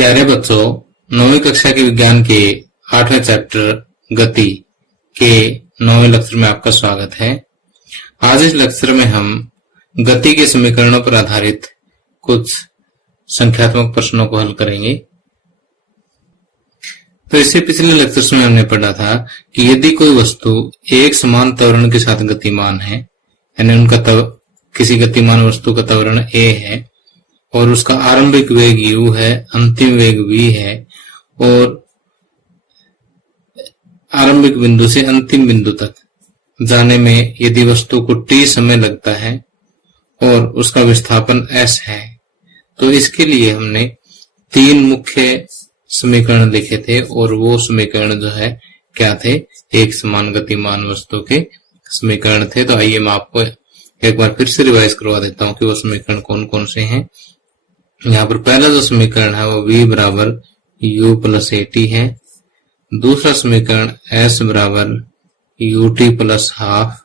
प्यारे बच्चों, 9वीं कक्षा के विज्ञान के 8वें चैप्टर गति के 9वें लेक्चर में आपका स्वागत है। आज इस लेक्चर में हम गति के समीकरणों पर आधारित कुछ संख्यात्मक प्रश्नों को हल करेंगे। तो इससे पिछले लेक्चर्स में हमने पढ़ा था कि यदि कोई वस्तु एक समान त्वरण के साथ गतिमान है, यानी उनका किसी गतिमान वस्तु का त्वरण a है और उसका आरंभिक वेग u है, अंतिम वेग v है और आरंभिक बिंदु से अंतिम बिंदु तक जाने में यदि वस्तु को t समय लगता है और उसका विस्थापन s है, तो इसके लिए हमने तीन मुख्य समीकरण लिखे थे और वो समीकरण जो है क्या थे, एक समान गतिमान वस्तु के समीकरण थे। तो आइए मैं आपको एक बार फिर से रिवाइज करवा देता हूँ कि वो समीकरण कौन कौन से हैं। यहाँ पर पहला जो समीकरण है वो v बराबर u प्लस at है। दूसरा समीकरण s बराबर ut plus half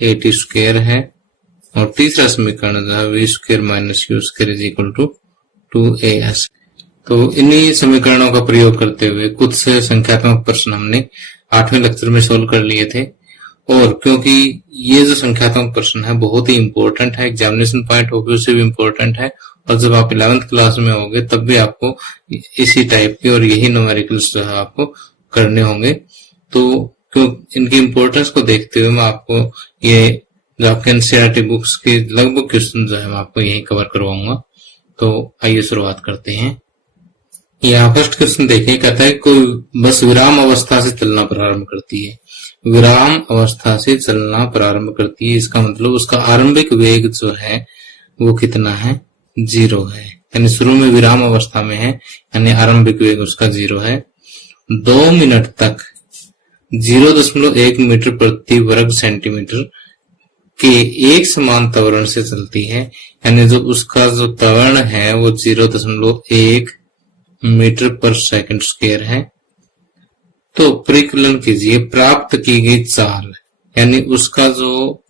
at square है और तीसरा समीकरण जो है v square minus u square is equal to 2as। तो इन्हीं समीकरणों का प्रयोग करते हुए कुछ संख्यात्मक प्रश्न हमने 8वें लेक्चर में सोल्व कर लिए थे। और क्योंकि ये जो संख्यात्मक प्रश्न है बहुत ही इंपॉर्टेंट है, एग्जामिनेशन पॉइंट ऑफ व्यू से भी इंपॉर्टेंट है और जब आप 11th क्लास में होंगे तब भी आपको इसी टाइप के और यही न्यूमेरिकल्स जो है आपको करने होंगे। तो क्यों इनकी इंपॉर्टेंस को देखते हुए मैं आपको ये जो आपके एनसीईआरटी बुक्स के लगभग क्वेश्चन जो है मैं आपको यही कवर करवाऊंगा। तो आइए शुरुआत करते हैं। यहाँ फर्स्ट क्वेश्चन देखिए, कहता है कोई बस विराम अवस्था से चलना प्रारंभ करती है। विराम अवस्था से चलना प्रारंभ करती है, इसका मतलब उसका आरंभिक वेग जो है वो कितना है, 0 है। यानी शुरू में विराम अवस्था में है, यानी आरंभिक वेग उसका 0 है। 2 मिनट तक 0.1 मीटर प्रति वर्ग सेंटीमीटर के एक समान त्वरण से चलती है, यानी जो उसका जो त्वरण है वो 0.1 मीटर पर सेकंड स्क्वायर है। तो परिकलन कीजिए प्राप्त की गई चाल, यानी उसका जो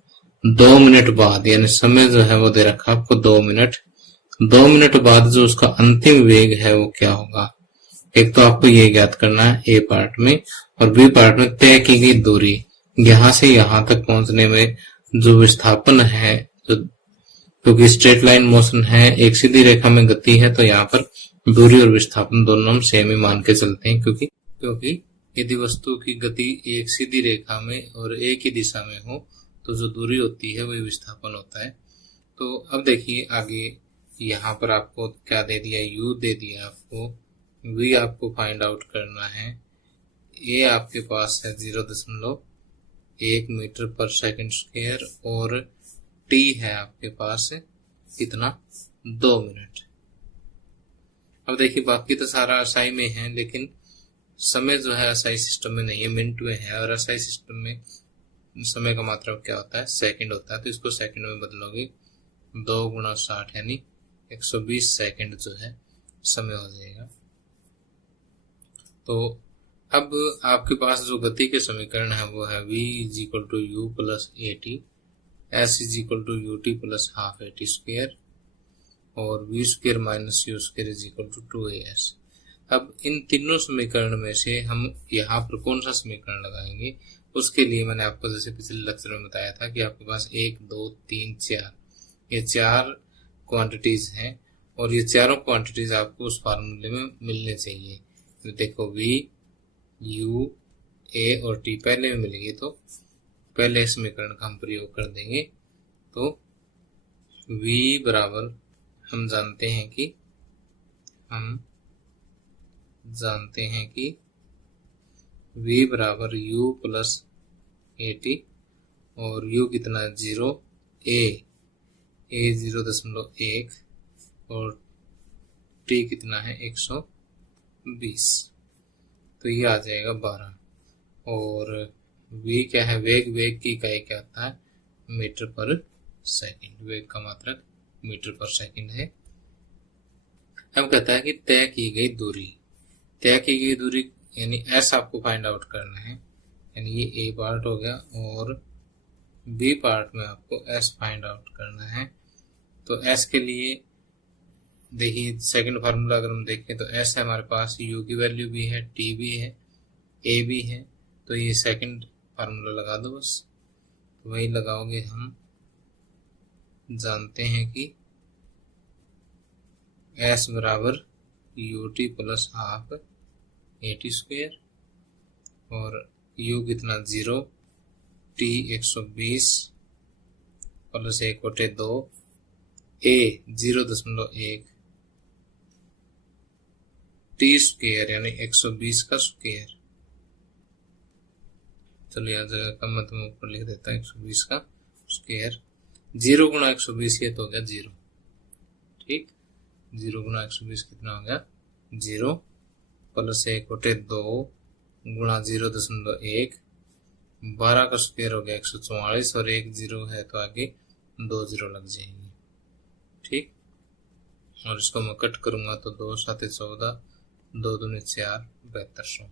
2 मिनट बाद, यानी समय जो है वो दे रखा आपको 2 मिनट। 2 मिनट बाद जो उसका अंतिम वेग है वो क्या होगा। एक तो आपको ये ज्ञात करना है ए पार्ट में, और बी पार्ट में तय की गई दूरी, यहां से यहां तक पहुंचने में जो विस्थापन है, क्योंकि स्ट्रेट लाइन मोशन है, एक सीधी रेखा में गति है, तो यहाँ पर दूरी और विस्थापन दोनों हम सेम ही मान के चलते हैं, क्योंकि यदि वस्तु की गति एक सीधी रेखा में और एक ही दिशा में हो तो जो दूरी होती है वही विस्थापन होता है। तो अब देखिए आगे यहाँ पर आपको क्या दे दिया, u दे दिया आपको, v आपको फाइंड आउट करना है, a आपके पास है 0.1 मीटर पर सेकंड स्क्वायर और t है आपके पास कितना, 2 मिनट। अब देखिए बाकी तो सारा असाई में है, लेकिन समय जो है असाई सिस्टम में नहीं है, मिनट में है, और असाई सिस्टम में समय का मात्रा क्या होता है, सेकंड होता है। तो इसको सेकंड में बदलोगे, 2 गुणा 60 यानी 120 सेकंड जो है समय हो जाएगा। तो अब आपके पास जो गति के समीकरण है वो है v is equal to u plus at, s is equal to ut plus half at square और v square minus u square is equal to 2as। अब इन तीनों समीकरण में से हम यहाँ पर कौन सा समीकरण लगाएंगे, उसके लिए मैंने आपको जैसे पिछले लेक्चर में बताया था कि आपके पास 1, 2, 3, 4 ये 4 क्वांटिटीज हैं और ये चारों क्वांटिटीज आपको उस फार्मूले में मिलने चाहिए। तो देखो v, u, a और t पहले में मिलेगी, तो पहले समीकरण का हम प्रयोग कर देंगे। तो v बराबर हम जानते हैं कि v बराबर u प्लस at और u कितना 0, a 0.1 और t कितना है 120, तो ये आ जाएगा 12। और v क्या है, वेग की इकाई क्या आता है, मीटर पर सेकंड, वेग का मात्रक मीटर पर सेकंड है। अब कहता है कि तय की गई दूरी यानी s आपको फाइंड आउट करना है, यानी ये a पार्ट हो गया, और b पार्ट में आपको s फाइंड आउट करना है। तो s के लिए देखिए सेकंड फार्मूला अगर हम देखें तो एस है हमारे पास, यू की वैल्यू भी है, टी भी है, ए भी है, तो ये सेकंड फार्मूला लगा दो बस। तो वही लगाओगे, हम जानते हैं कि एस बराबर you t plus half a T square, और यू कितना 0, टी 120 प्लस 1/2, ए 0.1, टी स्क्वेयर यानी 120 का स्क्वेयर। चलिए आ जाएगा कम, मतलब ऊपर लिख देता है 120 का स्क्वेयर। 0 गुणा 120 ये तो हो गया 0, ठीक। 0 गुणा 120 कितना हो गया 0, प्लस 1/2 गुणा 0.1, 12 का स्क्वायर हो गया 144, और 1 0 है तो आगे 2 0 लग जाएंगे, ठीक। और इसको मैं कट करूंगा तो 2 7 14, 2 दूनी 4, 7200।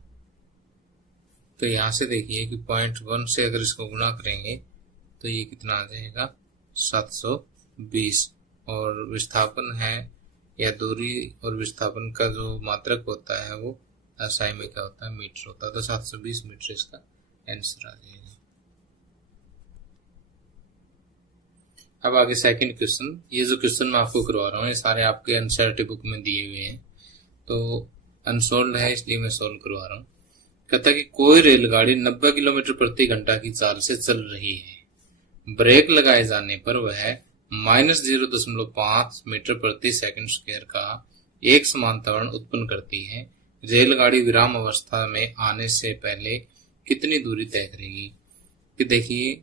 तो यहां से देखिए कि 0.1 से अगर इसको गुणा करेंगे तो ये कितना आ जाएगा 720, और विस्थापन है या दूरी और विस्थापन का जो मात्रक होता है वो SI में क्या होता है, मीटर होता है। तो 720 मीटर इसका आंसर आ जाएगा। अब आगे सेकंड क्वेश्चन। ये जो क्वेश्चन मैं आपको करवा रहा हूँ ये सारे आपके एनसीईआरटी बुक में दिए हुए हैं, तो अनसोल्व है इसलिए मैं सोल्व करवा रहा हूँ। कहता है कि कोई रेलगाड़ी 90 किलोमीटर प्रति घंटा की चाल से चल रही है। ब्रेक लगाए जाने पर वह -0.5 मीटर प्रति सेकंड स्क्वायर का एक समान त्वरण उत्पन्न करती है। रेलगाड़ी विराम अवस्था में आने से पहले कितनी दूरी तय करेगी। कि देखिए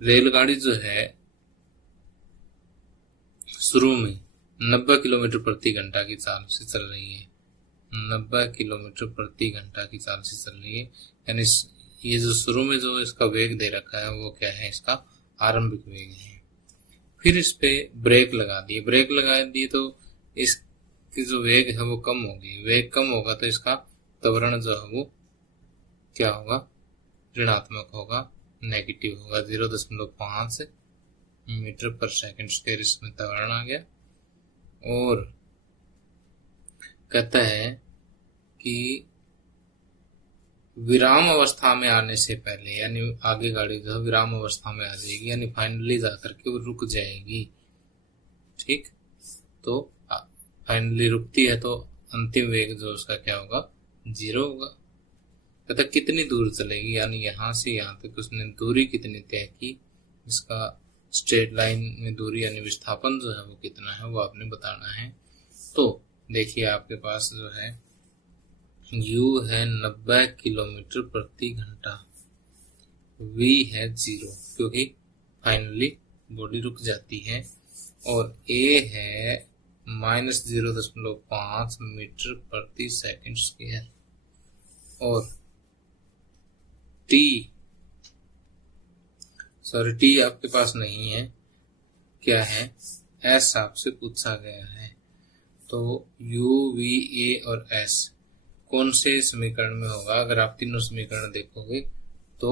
रेलगाड़ी जो है शुरू में 90 किलोमीटर प्रति घंटा की चाल से चल रही है, 90 किलोमीटर प्रति घंटा की चाल से चल रही है, यानी ये जो शुरू में जो इसका वेग दे रखा है वो क्या है, इसका आरंभिक वेग है। फिर इस पे ब्रेक लगा दिए, ब्रेक लगा दिए तो इसकी जो वेग है वो कम होगी, वेग कम होगा तो इसका त्वरण जो है वो क्या होगा, ऋणात्मक होगा, नेगेटिव होगा। 0.5 मीटर पर सेकंड स्क्वायर इसमें त्वरण आ गया। और कहता है कि विराम अवस्था में आने से पहले, यानी आगे गाड़ी जो विराम अवस्था में आ जाएगी, यानी फाइनली जाकर के वो रुक जाएगी, ठीक। तो फाइनली रुकती है तो अंतिम वेग जो उसका क्या होगा, 0 होगा। कहता कितनी दूर चलेगी, यानी यहां से यहां तक उसने दूरी कितनी तय की, इसका स्ट्रेट लाइन में दूरी यानी विस्थापन जो है वो कितना है वो आपने बताना है। तो देखिए आपके पास जो है u है 90 किलोमीटर प्रति घंटा, v है 0 क्योंकि फाइनली बॉडी रुक जाती है, और a है -0.5 मीटर प्रति सेकंड स्क्वायर, और t आपके पास नहीं है, क्या है, s आपसे पूछा गया है। तो u, v, a और s कौन से समीकरण में होगा। अगर आप तीनों समीकरण देखोगे तो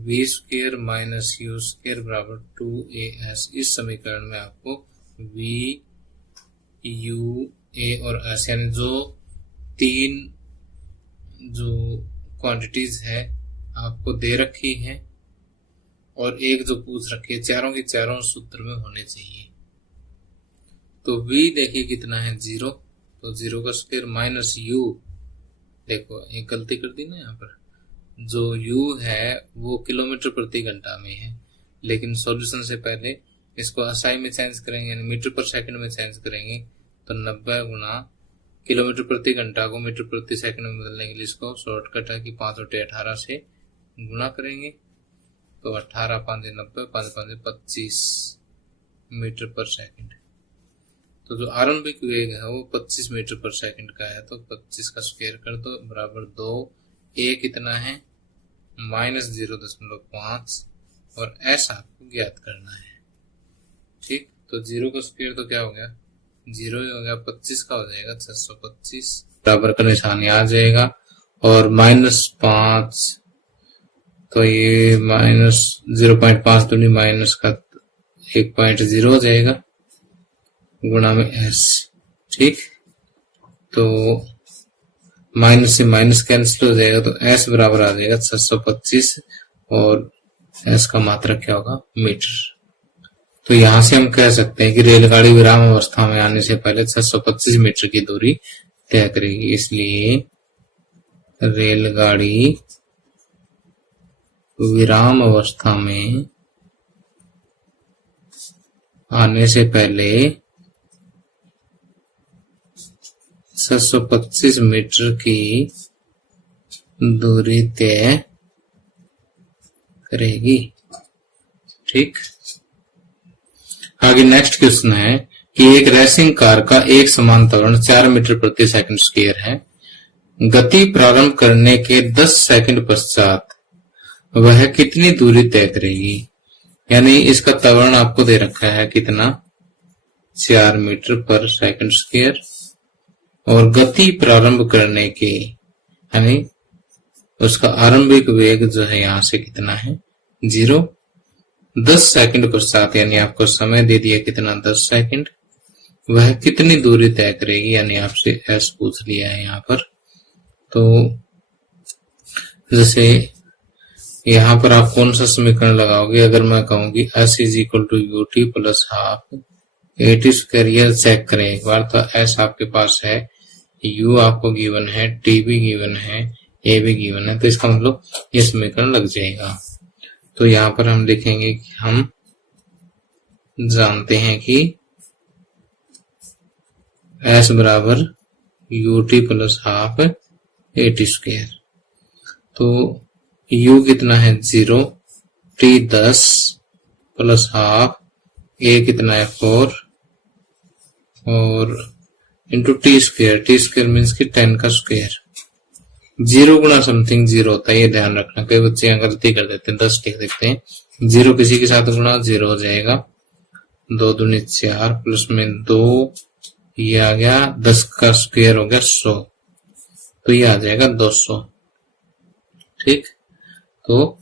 v square minus u square बराबर 2as, इस समीकरण में आपको v, u, a और s यानी जो तीन जो क्वांटिटीज है आपको दे रखी है और एक जो पूछ रखी है, चारों की चारों सूत्र में होने चाहिए। तो v देखिए कितना है 0, तो 0 का स्क्वायर माइनस u, देखो एक गलती कर दी ना यहाँ पर, जो u है वो किलोमीटर प्रति घंटा में है, लेकिन सॉल्यूशन से पहले इसको SI में चेंज करेंगे यानी मीटर पर सेकंड में चेंज करेंगे। तो 90 गुणा किलोमीटर प्रति घंटा को मीटर प्रति सेकंड में बदलने के लिए इसको शॉर्टकट है कि 5 और 18 से गुणा करेंगे। तो 18 5 90, 5 5 25 मीटर पर सेकंड। तो जो आरंभिक वेग है वो 25 मीटर पर सेकंड का है, तो 25 का स्क्वायर कर दो बराबर 2। a कितना है -0.5 और s आपको ज्ञात करना है, ठीक। तो 0 का स्क्वायर तो क्या हो गया 0 ही हो गया, 25 का हो जाएगा 625, बराबर का निशान आ जाएगा, और -5 तो ये -0.5 दूनी माइनस का 1.0 हो जाएगा, गुणा में s। ठीक, तो माइनस से माइनस कैंसिल हो जाएगा, तो s बराबर आ जाएगा 625 और s का मात्रक क्या होगा, मीटर। तो यहां से हम कह सकते हैं कि रेलगाड़ी विराम अवस्था में आने से पहले 625 मीटर की दूरी तय करेगी। इसलिए रेलगाड़ी विराम अवस्था में आने से पहले 625 मीटर की दूरी तय करेगी। ठीक, आगे नेक्स्ट क्वेश्चन है कि एक रेसिंग कार का एक समान त्वरण 4 मीटर प्रति सेकंड स्क्वायर है। गति प्रारंभ करने के 10 सेकंड पश्चात वह कितनी दूरी तय करेगी। यानी इसका त्वरण आपको दे रखा है कितना, 4 मीटर पर सेकंड स्क्वायर, और गति प्रारंभ करने के यानी उसका आरंभिक वेग जो है यहां से कितना है, 0। 10 सेकंड पश्चात यानी आपको समय दे दिया कितना, 10 सेकंड, वह कितनी दूरी तय करेगी, यानी आपसे s पूछ लिया है यहाँ पर। तो जैसे यहाँ पर आप कौन सा समीकरण लगाओगे, अगर मैं कहूंगी s is equal to u t plus half a t square, यह चेक करें एक बार। तो s आपके पास है, u आपको गिवन है, t भी गिवन है, a भी गिवन है, तो इसका मतलब ये समीकरण लग जाएगा। तो यहाँ पर हम लिखेंगे कि हम जानते हैं कि s बराबर you t plus half a t square. तो u कितना है, 0, t 10 प्लस हाफ, a कितना है 4 और इंटू टी स्क्वायर मीन्स की 10 का स्क्वायर। 0 गुना समथिंग 0 होता है, ये ध्यान रखना। कई बच्चे यहाँ गलती कर देते हैं, 10 लिख देते हैं। 0 किसी के साथ गुणा 0 हो जाएगा, 2 दूनी 4 प्लस में 2, ये आ गया 10 का स्क्वायर हो गया 100, तो ये आ जाएगा 200। ठीक, तो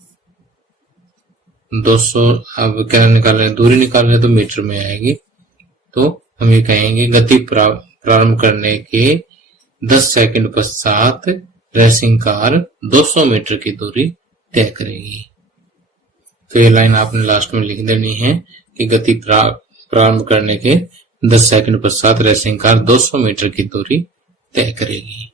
200 अब क्या निकाल रहे हैं, दूरी निकाल रहे हैं, तो मीटर में आएगी। तो हम ये कहेंगे गति प्रारंभ करने के 10 सेकंड पश्चात रेसिंग कार 200 मीटर की दूरी तय करेगी। तो ये लाइन आपने लास्ट में लिख देनी है कि गति प्रारंभ करने के 10 सेकंड पश्चात रेसिंग कार 200 मीटर की दूरी तय करेगी।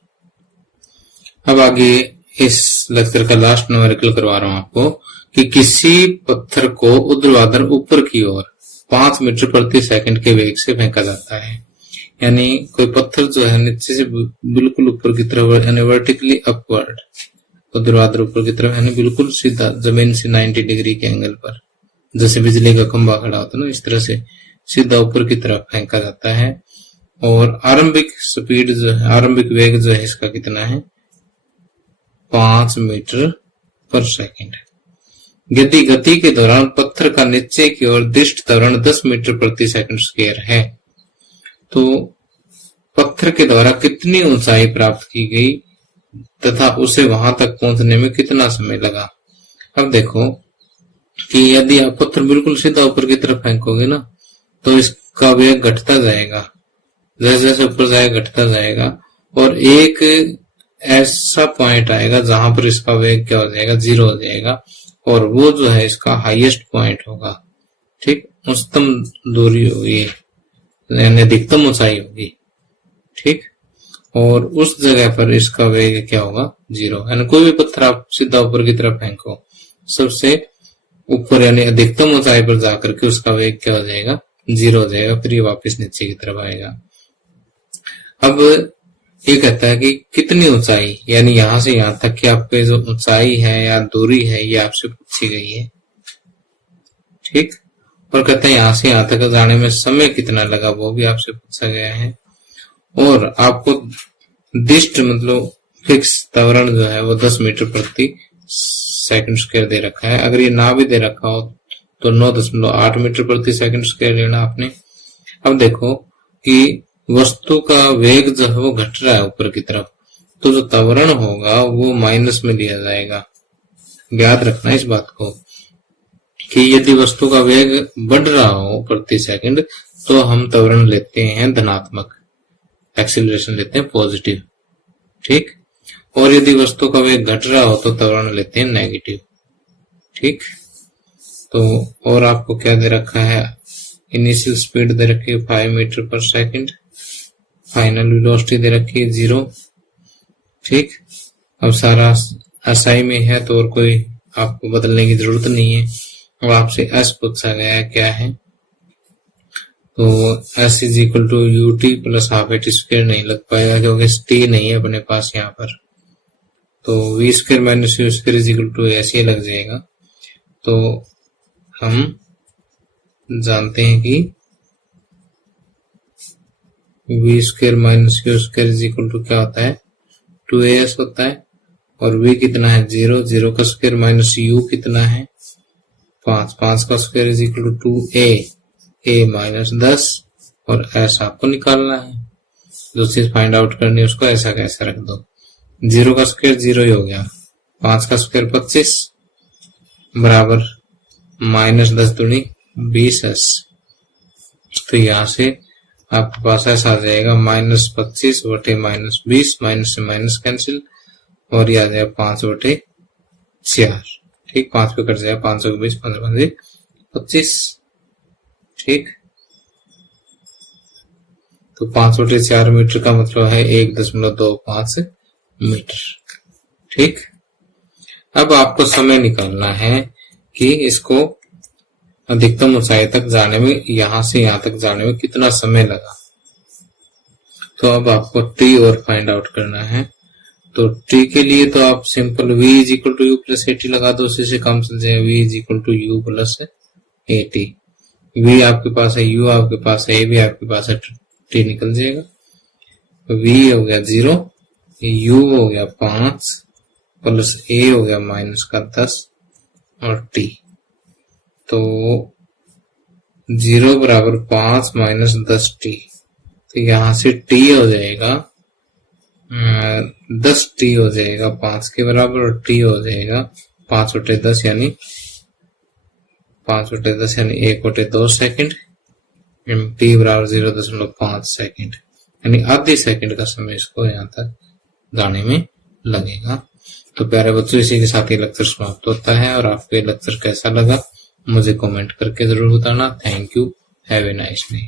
अब आगे इस लेक्चर का लास्ट न्यूमेरिकल करवा रहा हूं आपको कि किसी पत्थर को ऊर्ध्वाधर ऊपर की ओर 5 मीटर प्रति सेकंड के वेग से फेंका जाता है। यानी कोई पत्थर जो है नीचे से बिल्कुल ऊपर की तरफ यानी वर्टिकली अपवर्ड, ऊर्ध्वाधर ऊपर की तरफ यानी बिल्कुल सीधा जमीन से 90 डिग्री के एंगल पर, जैसे बिजली का खंभा खड़ा होता है ना, इस तरह से सीधा ऊपर की तरफ फेंका जाता है। और आरंभिक स्पीड जो है, आरंभिक वेग जो है इसका कितना है, 5 मीटर पर सेकंड। यदि गति के दौरान पत्थर का नीचे की ओर दृष्ट त्वरण 10 मीटर प्रति सेकंड स्क्वायर है, तो पत्थर के द्वारा कितनी ऊंचाई प्राप्त की गई तथा उसे वहां तक पहुंचने में कितना समय लगा। अब देखो कि यदि आप पत्थर बिल्कुल सीधा ऊपर की तरफ फेंकोगे ना, तो इसका वेग घटता जाएगा, जैसे जैसे ऊपर जाएगा घटता जाएगा, और एक ऐसा पॉइंट आएगा जहां पर इसका वेग क्या हो जाएगा, 0 हो जाएगा, और वो जो है इसका हाईएस्ट पॉइंट होगा। ठीक, उच्चतम दूरी होगी यानी अधिकतम ऊंचाई होगी। ठीक, और उस जगह पर इसका वेग क्या होगा, 0। यानी कोई भी पत्थर आप सीधा ऊपर की तरफ फेंको, सबसे ऊपर यानी अधिकतम ऊंचाई पर जाकर के उसका वेग क्या हो जाएगा, 0 हो जाएगा, फिर ये वापस नीचे की तरफ आएगा। अब ये कहता है कि कितनी ऊंचाई, यानी यहां से यहां तक की आपकी जो ऊंचाई है या दूरी है ये आपसे पूछी गई है। ठीक, और कहते हैं यहां से यहां तक जाने में समय कितना लगा वो भी आपसे पूछा गया है। और आपको दिष्ट मतलब फिक्स त्वरण जो है वो 10 मीटर प्रति सेकंड स्क्वायर दे रखा है। अगर ये ना भी दे रखा हो तो 9.8 मीटर प्रति सेकंड स्क्वायर लेना आपने। अब देखो कि वस्तु का वेग जो है वो घट रहा है ऊपर की तरफ, तो जो त्वरण होगा वो माइनस में लिया जाएगा। याद रखना इस बात को कि यदि वस्तु का वेग बढ़ रहा हो प्रति सेकंड तो हम त्वरण लेते हैं धनात्मक, एक्सीलरेशन लेते हैं पॉजिटिव। ठीक, और यदि वस्तु का वेग घट रहा हो तो त्वरण लेते हैं नेगेटिव। ठीक, तो और आपको क्या दे रखा है, इनिशियल स्पीड दे रखी है 5 मीटर पर सेकंड, फाइनल वेलोसिटी दे रखी है 0। ठीक, अब सारा एसआई में है तो और कोई आपको बदलने की जरूरत नहीं है। अब आपसे एस पूछा गया है क्या है, तो s is equal to u t plus half a t square नहीं लग पाएगा क्योंकि टी नहीं है अपने पास यहाँ पर, तो v square minus u square is equal to ऐसे लग जाएगा। तो हम जानते हैं कि v square minus u square is equal to क्या होता है, 2as होता है, और v कितना है 0, 0 का स्क्वायर माइनस u कितना है 5, 5 का square is equal to 2a minus 10, और s आपको निकालना है। जो चीज फाइंड आउट करनी है उसको ऐसा कैसे रख दो, 0 का स्क्वायर 0 ही हो गया, 5 का स्क्वायर 25 बराबर माइनस 10 दूनी 20s। तो यहाँ से आपके पास ऐसा आ जाएगा माइनस 25 बटे माइनस 20, माइनस से माइनस कैंसिल, और ये आ जाएगा 5 बटे 4। ठीक, 5 पे कट जाएगा 500 के 20, 5 25। ठीक, तो 5 बटे 4 मीटर का मतलब है 1.25 मीटर। ठीक, अब आपको समय निकालना है कि इसको अधिकतम ऊंचाई तक जाने में, यहां से यहां तक जाने में कितना समय लगा। तो अब आपको टी और फाइंड आउट करना है। तो टी के लिए तो आप simple v is equal to u plus a t लगा दो, उसी से काम चल जाएगा, v is equal to u plus a t. v आपके पास है, u आपके पास है, a भी आपके पास है, t निकल जाएगा। v हो गया 0, u हो गया 5 प्लस a हो गया माइनस का 10 और t। तो 0 बराबर 5 माइनस 10t, तो यहां से t हो जाएगा 10t हो जाएगा 5 के बराबर, और t हो जाएगा 5 बटे 10 यानी 1 बटे 2 सेकंड, t बराबर 0.5 सेकंड, यानी आधे सेकंड का समय इसको यहाँ तक जाने में लगेगा। तो प्यारे बच्चों, इसी के साथ ये लेक्चर समाप्त होता है, और आपको ये लेक्चर कैसा लगा मुझे कमेंट करके जरूर बताना। Thank you, have a nice day.